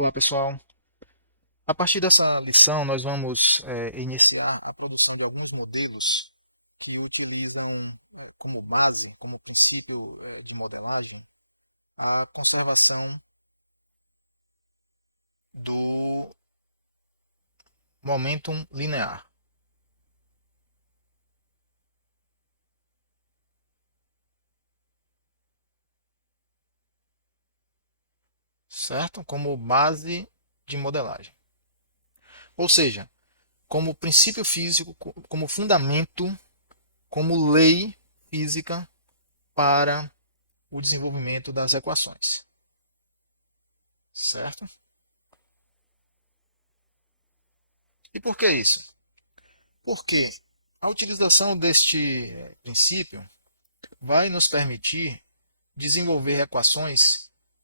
Olá, pessoal. A partir dessa lição, nós vamos iniciar a produção de alguns modelos que utilizam como base, como princípio de modelagem, a conservação do momentum linear. Certo? Como base de modelagem. Ou seja, como princípio físico, como fundamento, como lei física para o desenvolvimento das equações. Certo? E por que isso? Porque a utilização deste princípio vai nos permitir desenvolver equações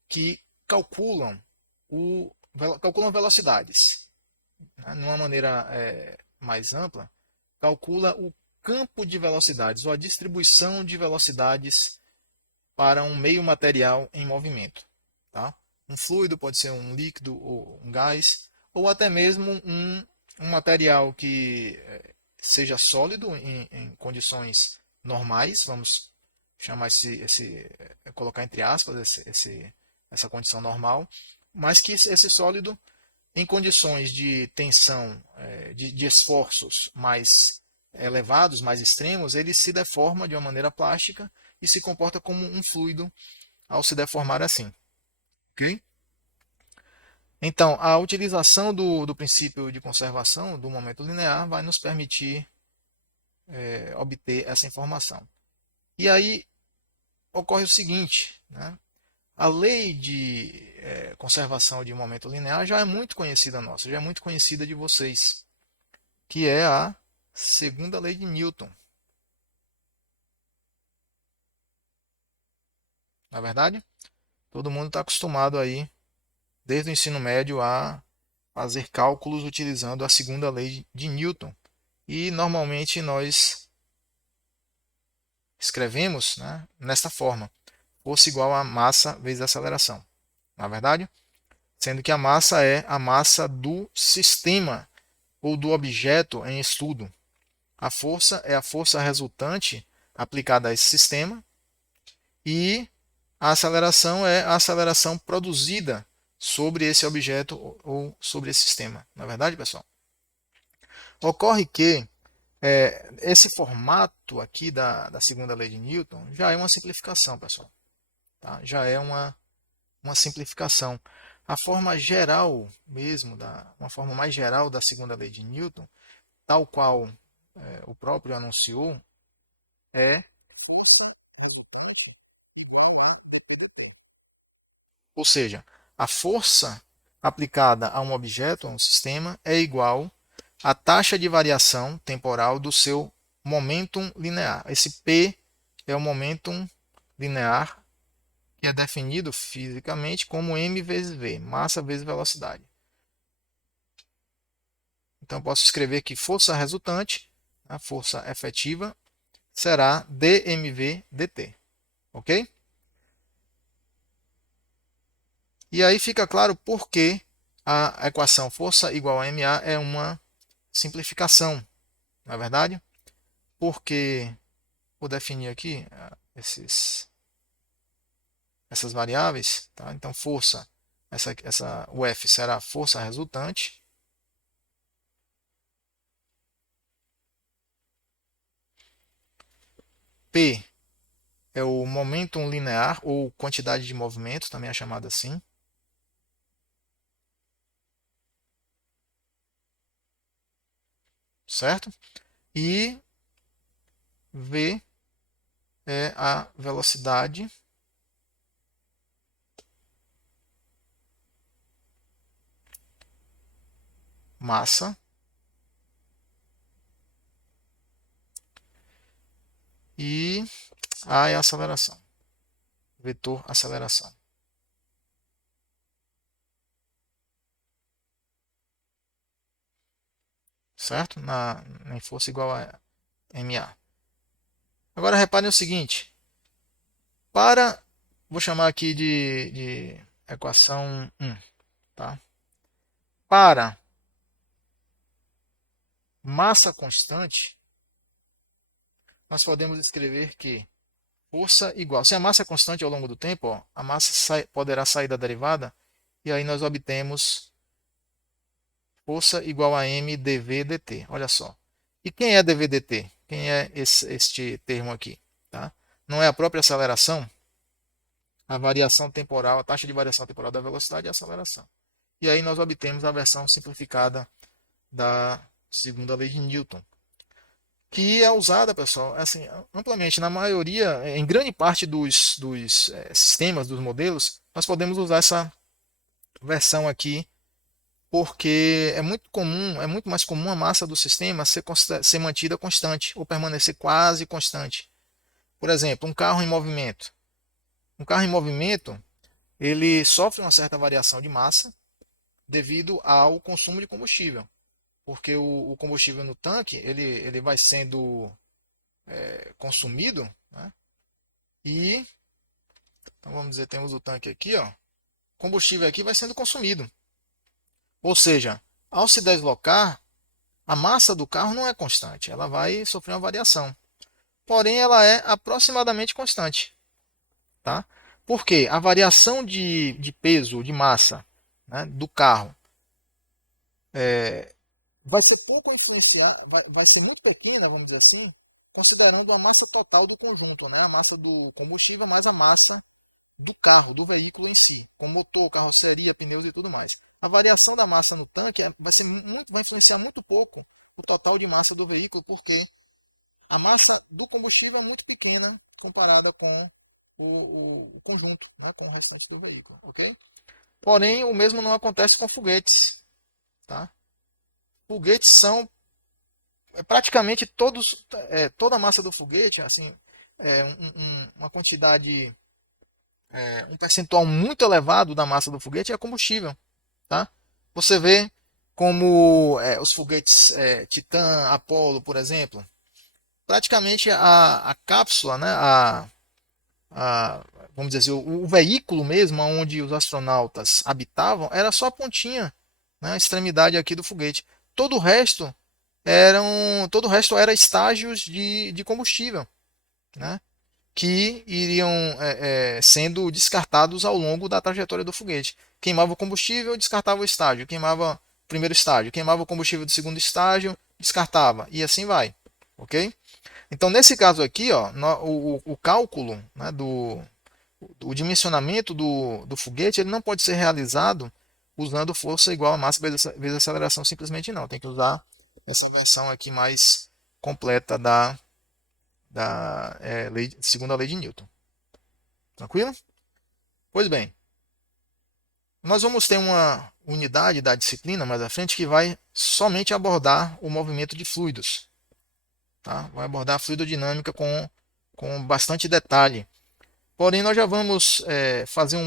que calculam velocidades. Né? De uma maneira mais ampla, calcula o campo de velocidades ou a distribuição de velocidades para um meio material em movimento. Tá? Um fluido pode ser um líquido ou um gás, ou até mesmo um material que seja sólido em condições normais, vamos chamar colocar entre aspas essa condição normal, mas que esse sólido, em condições de tensão, de esforços mais elevados, mais extremos, ele se deforma de uma maneira plástica e se comporta como um fluido ao se deformar assim. Ok? Então, a utilização do princípio de conservação do momento linear vai nos permitir obter essa informação. E aí ocorre o seguinte, né? A lei de conservação de momento linear já é muito conhecida nossa, já é muito conhecida de vocês, que é a segunda lei de Newton. Na verdade, todo mundo está acostumado aí, desde o ensino médio, a fazer cálculos utilizando a segunda lei de Newton. E normalmente nós escrevemos, né, nesta forma: força igual a massa vezes aceleração. Na verdade, sendo que a massa é a massa do sistema ou do objeto em estudo. A força é a força resultante aplicada a esse sistema e a aceleração é a aceleração produzida sobre esse objeto ou sobre esse sistema. Na verdade, pessoal, ocorre que esse formato aqui da segunda lei de Newton já é uma simplificação, pessoal. Tá? Já é uma simplificação. A forma geral mesmo, uma forma mais geral da segunda lei de Newton, tal qual o próprio anunciou, é, ou seja, a força aplicada a um objeto, a um sistema, é igual à taxa de variação temporal do seu momentum linear. Esse P é o momentum linear que é definido fisicamente como m vezes v, massa vezes velocidade. Então, posso escrever que força resultante, a força efetiva, será dmv dt. Ok? E aí fica claro por que a equação força igual a ma é uma simplificação, não é verdade? Porque, vou definir aqui essas variáveis. Tá? Então, força, o F será a força resultante. P é o momentum linear, ou quantidade de movimento, também é chamada assim. Certo? E V é a velocidade massa e A é a aceleração, vetor aceleração. Certo? Em força igual a ma. Agora reparem o seguinte, vou chamar aqui de equação 1, tá? Para massa constante, nós podemos escrever que força igual. Se a massa é constante ao longo do tempo, ó, a massa poderá sair da derivada, e aí nós obtemos força igual a m dv dt. Olha só. E quem é dv dt? Quem é este termo aqui? Tá? Não é a própria aceleração? A variação temporal, a taxa de variação temporal da velocidade é a aceleração. E aí nós obtemos a versão simplificada da segunda lei de Newton, que é usada, pessoal, assim, amplamente na maioria, em grande parte dos sistemas, dos modelos, nós podemos usar essa versão aqui, porque é muito comum, é muito mais comum a massa do sistema ser mantida constante ou permanecer quase constante. Por exemplo, um carro em movimento. Um carro em movimento, ele sofre uma certa variação de massa devido ao consumo de combustível, porque o combustível no tanque ele vai sendo consumido, né? E então vamos dizer, temos o tanque aqui, ó, combustível aqui vai sendo consumido. Ou seja, ao se deslocar, a massa do carro não é constante, ela vai sofrer uma variação. Porém, ela é aproximadamente constante, tá? Porque a variação de peso, de massa, né, do carro vai ser pouco influenciada, vai ser muito pequena, vamos dizer assim, considerando a massa total do conjunto, né? A massa do combustível mais a massa do carro, do veículo em si, com motor, carroceria, pneus e tudo mais. A variação da massa no tanque vai influenciar muito pouco o total de massa do veículo, porque a massa do combustível é muito pequena comparada com o conjunto, né, com o restante do veículo, ok? Porém, o mesmo não acontece com foguetes, tá? Foguetes são praticamente toda a massa do foguete, assim, uma quantidade, um percentual muito elevado da massa do foguete é combustível, tá? Você vê como os foguetes Titã, Apollo, por exemplo, praticamente a cápsula, né, a, vamos dizer assim, o veículo mesmo onde os astronautas habitavam era só a pontinha, né, a extremidade aqui do foguete. Todo o resto todo o resto era estágios de combustível, né, que iriam sendo descartados ao longo da trajetória do foguete. Queimava o combustível, descartava o estágio. Queimava o primeiro estágio, queimava o combustível do segundo estágio, descartava. E assim vai. Ok? Então, nesse caso aqui, ó, o cálculo, né, do dimensionamento do foguete ele não pode ser realizado usando força igual a massa vezes aceleração, simplesmente não. Tem que usar essa versão aqui mais completa da segunda lei de Newton. Tranquilo? Pois bem, nós vamos ter uma unidade da disciplina mais à frente que vai somente abordar o movimento de fluidos. Tá? Vai abordar a fluidodinâmica com bastante detalhe. Porém, nós já vamos fazer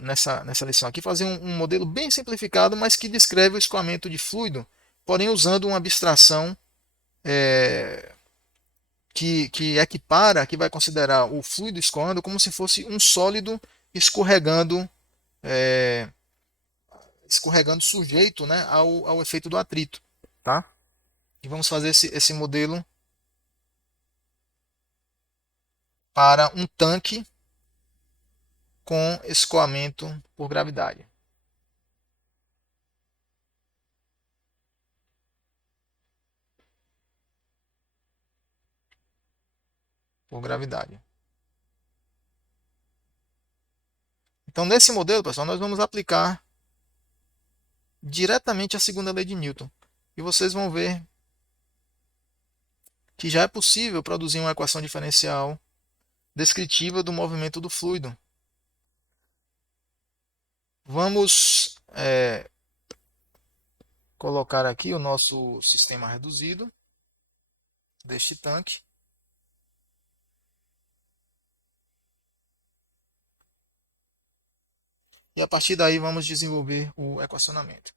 nessa lição aqui, fazer um modelo bem simplificado, mas que descreve o escoamento de fluido, porém usando uma abstração que equipara, que vai considerar o fluido escoando como se fosse um sólido escorregando, é, escorregando sujeito, né, ao efeito do atrito. Tá? E vamos fazer esse modelo para um tanque com escoamento por gravidade. Por gravidade. Então, nesse modelo, pessoal, nós vamos aplicar diretamente a segunda lei de Newton. E vocês vão ver que já é possível produzir uma equação diferencial descritiva do movimento do fluido. Vamos colocar aqui o nosso sistema reduzido deste tanque. E a partir daí vamos desenvolver o equacionamento.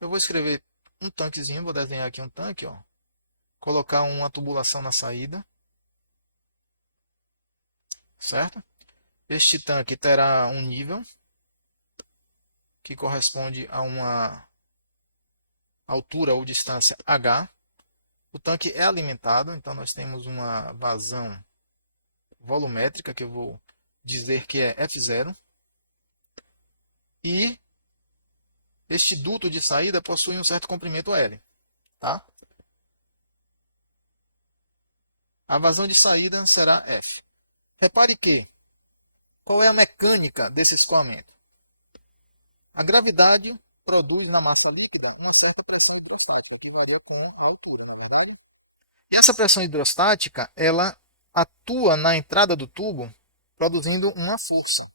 Eu vou escrever um tanquezinho, vou desenhar aqui um tanque, ó, colocar uma tubulação na saída, certo? Este tanque terá um nível que corresponde a uma altura ou distância h. O tanque é alimentado, então nós temos uma vazão volumétrica, que eu vou dizer que é F0. E este duto de saída possui um certo comprimento L. Tá? A vazão de saída será F. Repare que, qual é a mecânica desse escoamento? A gravidade produz na massa líquida uma certa pressão hidrostática, que varia com a altura, na verdade? E essa pressão hidrostática, ela atua na entrada do tubo, produzindo uma força.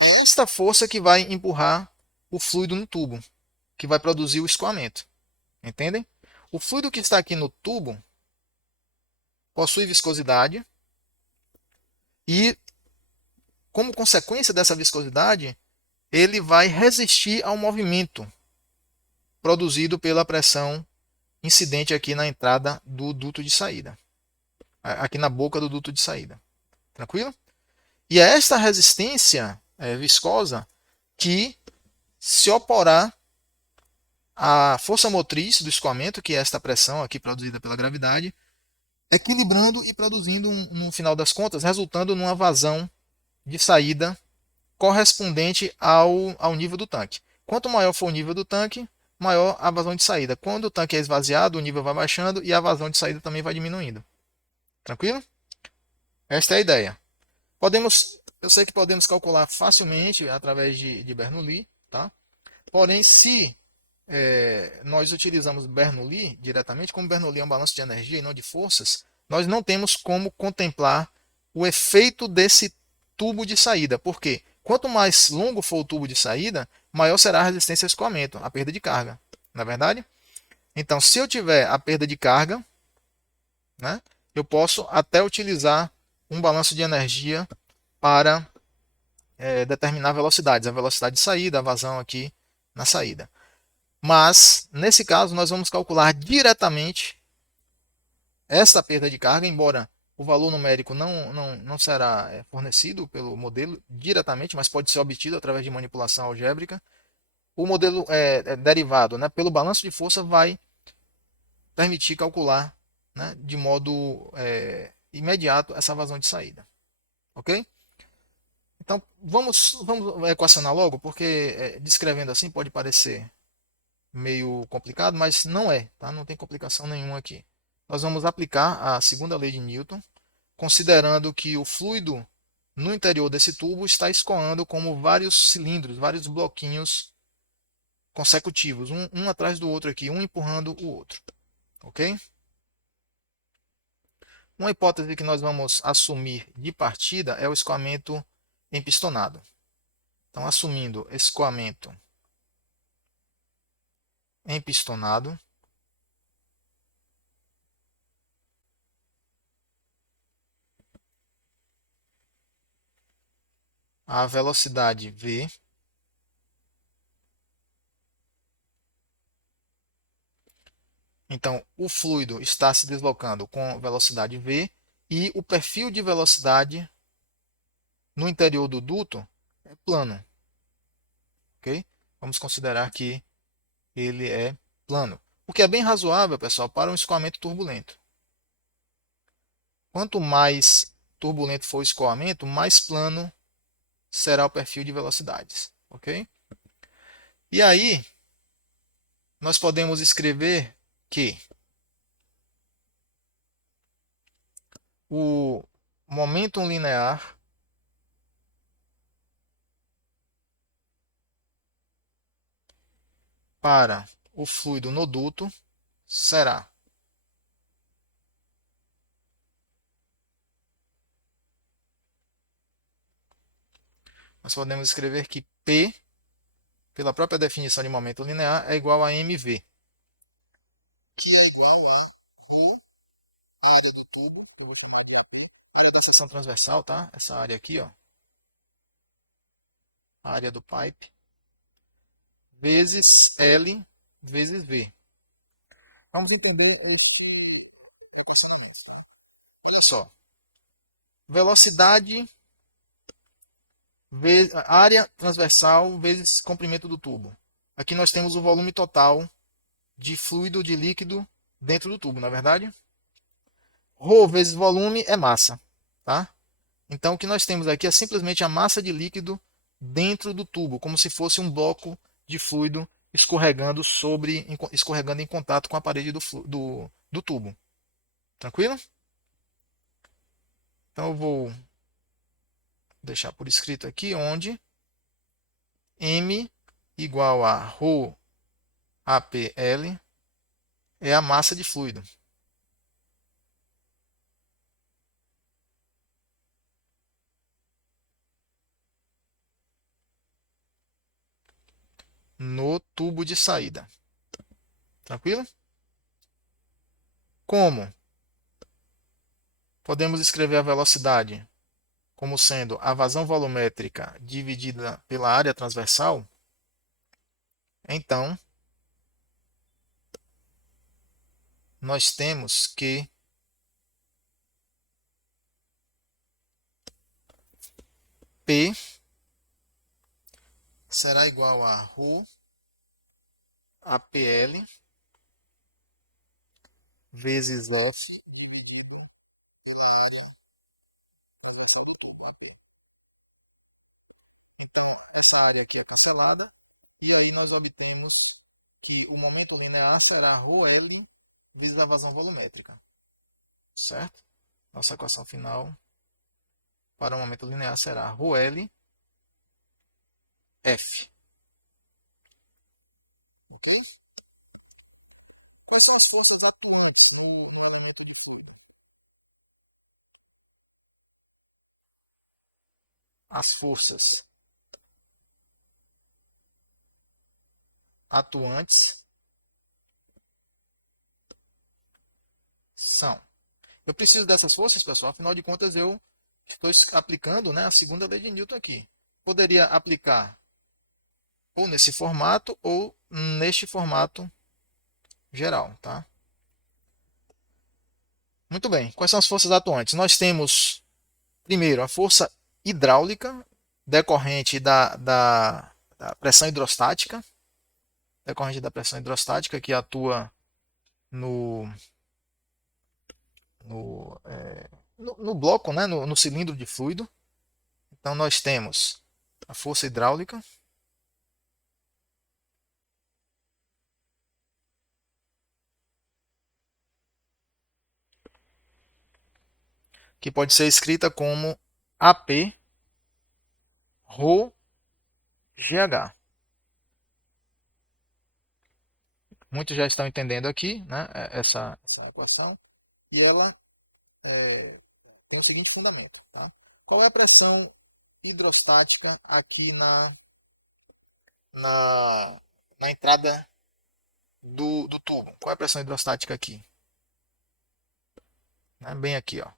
É esta força que vai empurrar o fluido no tubo, que vai produzir o escoamento. Entendem? O fluido que está aqui no tubo possui viscosidade e, como consequência dessa viscosidade, ele vai resistir ao movimento produzido pela pressão incidente aqui na entrada do duto de saída, aqui na boca do duto de saída. Tranquilo? E é esta resistência viscosa que se oporá à força motriz do escoamento, que é esta pressão aqui produzida pela gravidade, equilibrando e produzindo, no final das contas, resultando numa vazão de saída correspondente ao nível do tanque. Quanto maior for o nível do tanque, maior a vazão de saída. Quando o tanque é esvaziado, o nível vai baixando e a vazão de saída também vai diminuindo. Tranquilo? Esta é a ideia. Eu sei que podemos calcular facilmente através de Bernoulli, tá? Porém, se nós utilizamos Bernoulli diretamente, como Bernoulli é um balanço de energia e não de forças, nós não temos como contemplar o efeito desse tubo de saída. Por quê? Quanto mais longo for o tubo de saída, maior será a resistência ao escoamento, a perda de carga. Não é verdade? Então, se eu tiver a perda de carga, né, eu posso até utilizar um balanço de energia para determinar velocidades, a velocidade de saída, a vazão aqui na saída. Mas, nesse caso, nós vamos calcular diretamente essa perda de carga, embora o valor numérico não será fornecido pelo modelo diretamente, mas pode ser obtido através de manipulação algébrica. O modelo derivado, né, pelo balanço de força vai permitir calcular, né, de modo imediato essa vazão de saída. Ok? Então, vamos equacionar logo, porque descrevendo assim pode parecer meio complicado, mas não é, tá? Não tem complicação nenhuma aqui. Nós vamos aplicar a segunda lei de Newton, considerando que o fluido no interior desse tubo está escoando como vários cilindros, vários bloquinhos consecutivos, um atrás do outro aqui, um empurrando o outro. Ok? Uma hipótese que nós vamos assumir de partida é o escoamento empistonado. Então, assumindo escoamento empistonado, a velocidade v então o fluido está se deslocando com velocidade v e o perfil de velocidade no interior do duto é plano. Ok? Vamos considerar que ele é plano, o que é bem razoável, pessoal, para um escoamento turbulento. Quanto mais turbulento for o escoamento, mais plano será o perfil de velocidades. Ok? E aí, nós podemos escrever que o momento linear para o fluido no duto será nós podemos escrever que P, pela própria definição de momento linear, é igual a mv, que é igual a ρ, a área do tubo, que eu vou chamar de AP, área da seção transversal, tá? Essa área aqui, ó, a área do pipe, vezes L vezes V. Vamos entender o seguinte, olha só, velocidade vezes área transversal vezes comprimento do tubo. aqui nós temos o volume total de fluido, de líquido dentro do tubo, na verdade? Rho vezes volume é massa, tá? Então, o que nós temos aqui é simplesmente a massa de líquido dentro do tubo, como se fosse um bloco de fluido escorregando em contato com a parede do tubo. Tranquilo? Então, eu vou deixar por escrito aqui, onde M igual a ρ APL é a massa de fluido. No tubo de saída. Tranquilo? Como? Podemos escrever a velocidade como sendo a vazão volumétrica dividida pela área transversal. Então, nós temos que P será igual a ρ APL vezes F dividido pela área transversal do tubo AP. Então, essa área aqui é cancelada, e aí nós obtemos que o momento linear será ρL vezes a vazão volumétrica. Certo? Nossa equação final para o momento linear será ρL F. Ok? Quais são as forças atuantes no elemento de fluido? As forças atuantes são. Eu preciso dessas forças, pessoal, afinal de contas eu estou aplicando, né, a segunda lei de Newton aqui. Poderia aplicar ou nesse formato ou neste formato geral, tá? Muito bem. Quais são as forças atuantes? Nós temos, primeiro, a força hidráulica decorrente da pressão hidrostática, que atua no, no bloco, né, no cilindro de fluido. Então, nós temos a força hidráulica, que pode ser escrita como AP ρ GH. Muitos já estão entendendo aqui, né, essa equação, e ela tem o seguinte fundamento. Tá? Qual é a pressão hidrostática aqui na, na entrada do tubo? Qual é a pressão hidrostática aqui? Né, bem aqui, ó.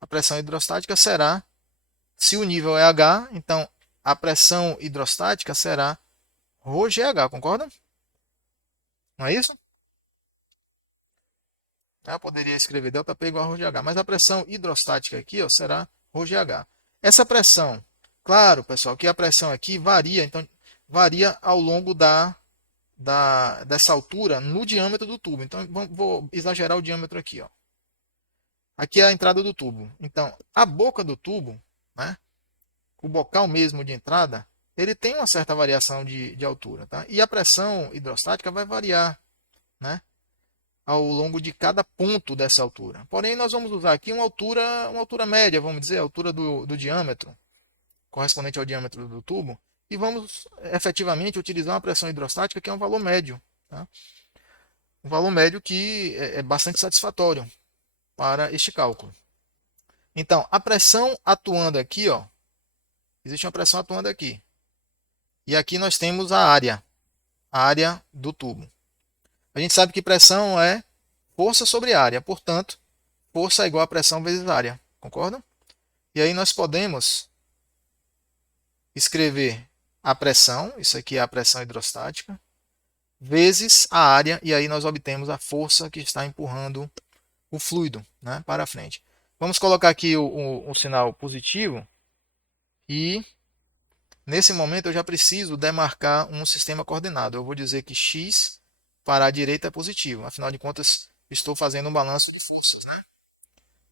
A pressão hidrostática será, se o nível é H, então a pressão hidrostática será ρGH, concorda? Não é isso? Eu poderia escrever ΔP igual a ρGH, mas a pressão hidrostática aqui, ó, será ρGH. Essa pressão, claro, pessoal, que a pressão aqui varia, então varia ao longo dessa altura no diâmetro do tubo. Então vou exagerar o diâmetro aqui, ó. Aqui é a entrada do tubo. Então, a boca do tubo, né, o bocal mesmo de entrada, ele tem uma certa variação de altura. Tá? E a pressão hidrostática vai variar, né, ao longo de cada ponto dessa altura. Porém, nós vamos usar aqui uma altura média, vamos dizer, a altura do diâmetro, correspondente ao diâmetro do tubo, e vamos efetivamente utilizar uma pressão hidrostática que é um valor médio. Tá? Um valor médio que é bastante satisfatório para este cálculo. Então, a pressão atuando aqui, ó, existe uma pressão atuando aqui. E aqui nós temos a área do tubo. A gente sabe que pressão é força sobre área, portanto, força é igual a pressão vezes área. Concorda? E aí nós podemos escrever a pressão, isso aqui é a pressão hidrostática, vezes a área, e aí nós obtemos a força que está empurrando o fluido, né, para frente. Vamos colocar aqui o sinal positivo e Nesse momento, eu já preciso demarcar um sistema coordenado. Eu vou dizer que x para a direita é positivo. Afinal de contas, estou fazendo um balanço de forças, né?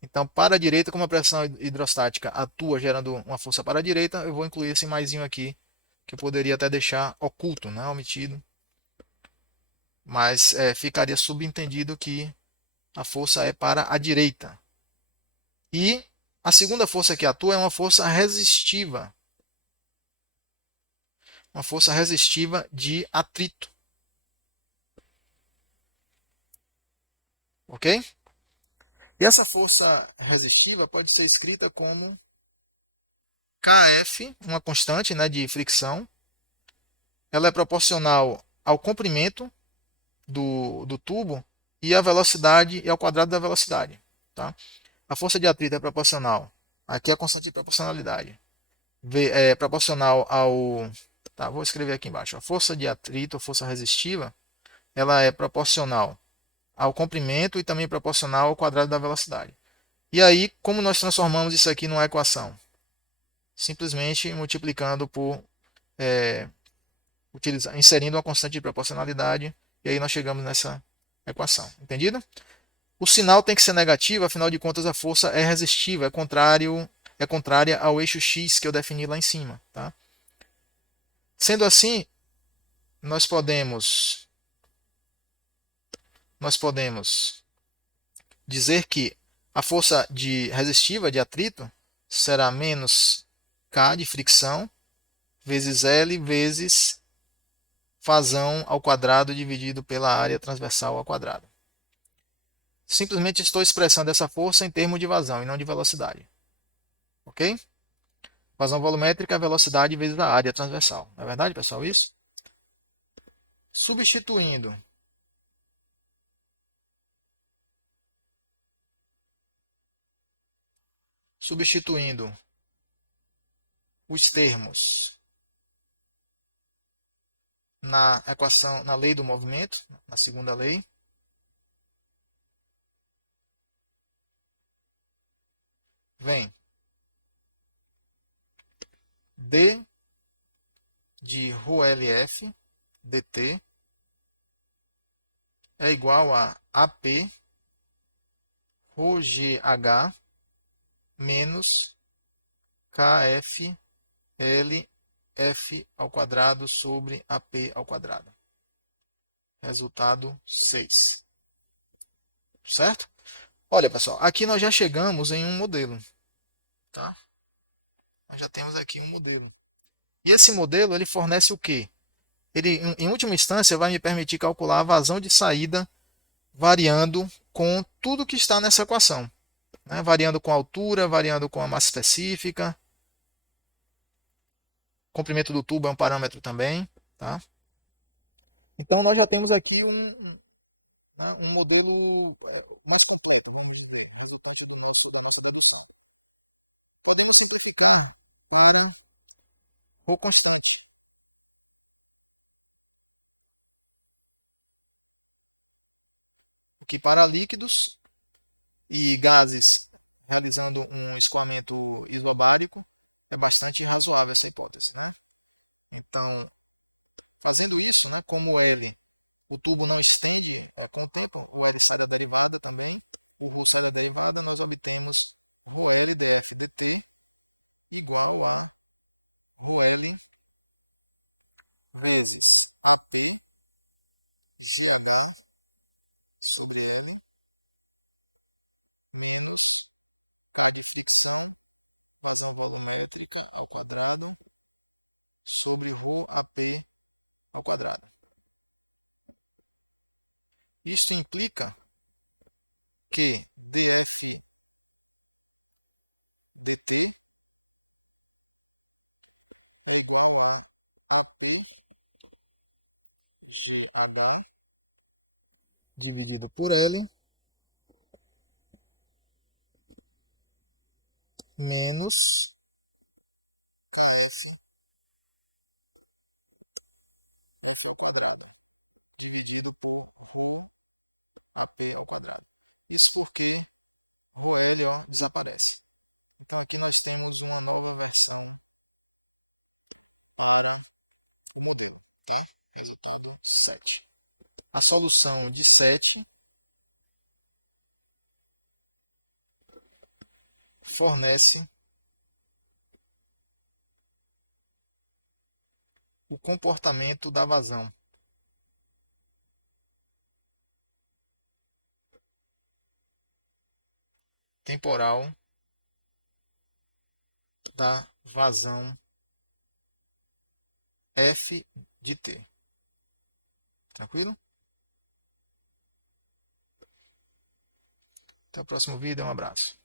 Então, para a direita, como a pressão hidrostática atua gerando uma força para a direita, eu vou incluir esse maisinho aqui, que eu poderia até deixar oculto, né? Omitido. Mas ficaria subentendido que a força é para a direita. E a segunda força que atua é uma força resistiva. Uma força resistiva de atrito. Ok? E essa força resistiva pode ser escrita como Kf, uma constante, né, de fricção. Ela é proporcional ao comprimento do tubo e à velocidade e ao quadrado da velocidade. Tá? A força de atrito é proporcional. Aqui é a constante de proporcionalidade. É proporcional ao. Tá, vou escrever aqui embaixo. A força de atrito, a força resistiva, ela é proporcional ao comprimento e também proporcional ao quadrado da velocidade. E aí, como nós transformamos isso aqui numa equação? Simplesmente multiplicando por, inserindo uma constante de proporcionalidade, e aí nós chegamos nessa equação. Entendido? O sinal tem que ser negativo, afinal de contas a força é resistiva, é contrária ao eixo x que eu defini lá em cima. Tá? Sendo assim, nós podemos, nós podemos dizer que a força resistiva de atrito será menos K de fricção vezes L vezes fazão ao quadrado dividido pela área transversal ao quadrado. Simplesmente estou expressando essa força em termos de vazão e não de velocidade. Ok? Vazão volumétrica é a velocidade vezes a área transversal. Não é verdade, pessoal? Isso? Substituindo substituindo os termos na equação, na lei do movimento, na segunda lei, vem d de ρLF dt é igual a AP ρGH menos KF LF ao quadrado sobre AP ao quadrado. Resultado 6. Certo? Olha, pessoal, aqui nós já chegamos em um modelo. Tá? Nós já temos aqui um modelo. E esse modelo ele fornece o quê? Ele, em última instância, vai me permitir calcular a vazão de saída variando com tudo que está nessa equação. Né? Variando com a altura, variando com a massa específica. O comprimento do tubo é um parâmetro também. Tá? Então, nós já temos aqui né, um modelo mais completo, vamos dizer, resultante da nossa dedução. Podemos simplificar para o constante, que para líquidos e gases, realizando um escoamento hidrobárico, é bastante razoável essa hipótese. Né? Então, fazendo isso, né, como L, o tubo não estende a contato com a esfera derivada, com a esfera derivada nós obtemos o L df dt igual a o L vezes AT GH sobre L menos K de fricção, razão volumétrica ao quadrado sobre 1 AT ao quadrado. Isso implica que df dt é igual a AT GH dividido por L menos KF f ao quadrado dividido por ρ AP ao quadrado. Isso porque no L não desaparece. Então aqui nós temos uma nova noção para o modelo. Resultado 7. A solução de 7 fornece o comportamento da vazão. Temporal da vazão F de T. Tranquilo? Até o próximo vídeo. Um abraço.